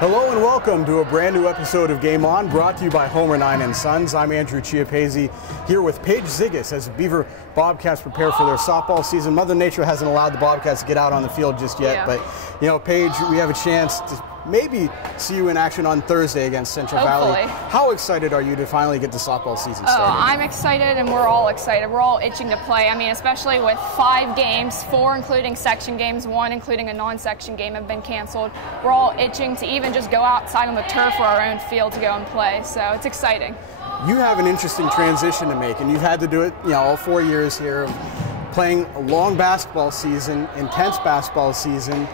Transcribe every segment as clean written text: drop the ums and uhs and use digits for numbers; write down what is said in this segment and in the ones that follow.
Hello and welcome to a brand new episode of Game On, brought to you by Homer 9 & Sons. I'm Andrew Chiappazzi, here with Paige Ziggas as Beaver Bobcats prepare for their softball season. Mother Nature hasn't allowed the Bobcats to get out on the field just yet, but you know, Paige, we have a chance to maybe see you in action on Thursday against Central Valley. How excited are you to finally get the softball season started? Oh, I'm excited, and we're all excited. We're all itching to play. I mean, especially with 5 games, 4 including section games, 1 including a non-section game have been canceled. We're all itching to even just go outside on the turf or our own field to go and play, so it's exciting. You have an interesting transition to make, and you've had to do it, you know, all 4 years here, playing a long basketball season, intense basketball season,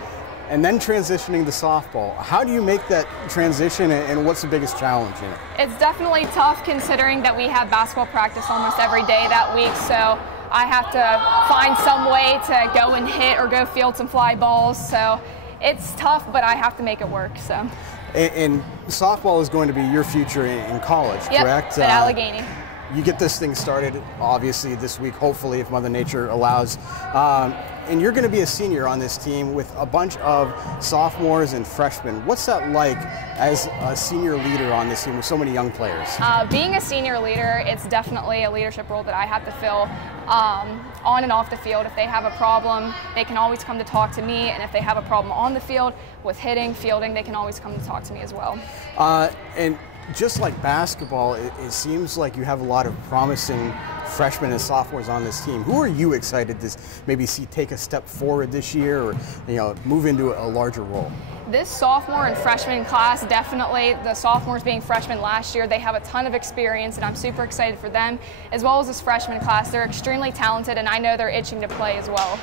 and then transitioning to softball. How do you make that transition, and what's the biggest challenge in it? It's definitely tough considering that we have basketball practice almost every day that week, so I have to find some way to go and hit or go field some fly balls, so it's tough, but I have to make it work. So. And softball is going to be your future in college, correct? At Allegheny. You get this thing started, obviously, this week, hopefully, if Mother Nature allows. And you're going to be a senior on this team with a bunch of sophomores and freshmen. What's that like as a senior leader on this team with so many young players? Being a senior leader, it's definitely a leadership role that I have to fill on and off the field. If they have a problem, they can always come to talk to me. And if they have a problem on the field with hitting, fielding, they can always come to talk to me as well. And just like basketball, it seems like you have a lot of promising freshmen and sophomores on this team. Who are you excited to maybe see take a step forward this year, or move into a larger role? This sophomore and freshman class, definitely. The sophomores being freshmen last year, they have a ton of experience, and I'm super excited for them, as well as this freshman class. They're extremely talented, and I know they're itching to play as well.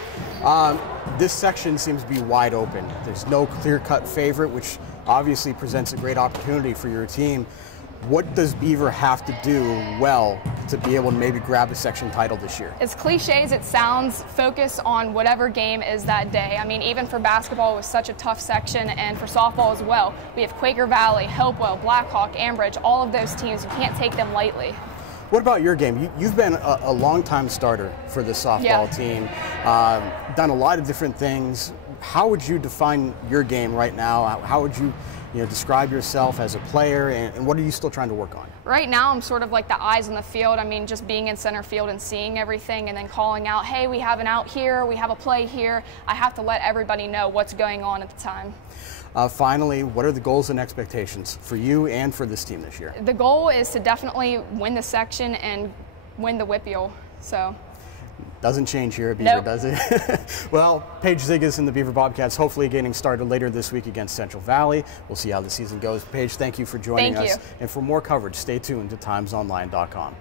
This section seems to be wide open. There's no clear-cut favorite, which obviously presents a great opportunity for your team. What does Beaver have to do well to be able to maybe grab a section title this year? As cliche as it sounds, focus on whatever game is that day. I mean, even for basketball, it was such a tough section, and for softball as well. We have Quaker Valley, Hopewell, Blackhawk, Ambridge, all of those teams. You can't take them lightly. What about your game? You've been a long-time starter for the softball team, done a lot of different things. How would you define your game right now? How would you describe yourself as a player, and what are you still trying to work on? Right now, I'm sort of like the eyes on the field. I mean, just being in center field and seeing everything, and then calling out, hey, we have an out here, we have a play here. I have to let everybody know what's going on at the time. Finally, what are the goals and expectations for you and for this team this year? The goal is to definitely win the section and win the WPIAL. So. Doesn't change here at Beaver, does it? Well, Paige Ziggas and the Beaver Bobcats hopefully getting started later this week against Central Valley. We'll see how the season goes. Paige, thank you for joining us. And for more coverage, stay tuned to timesonline.com.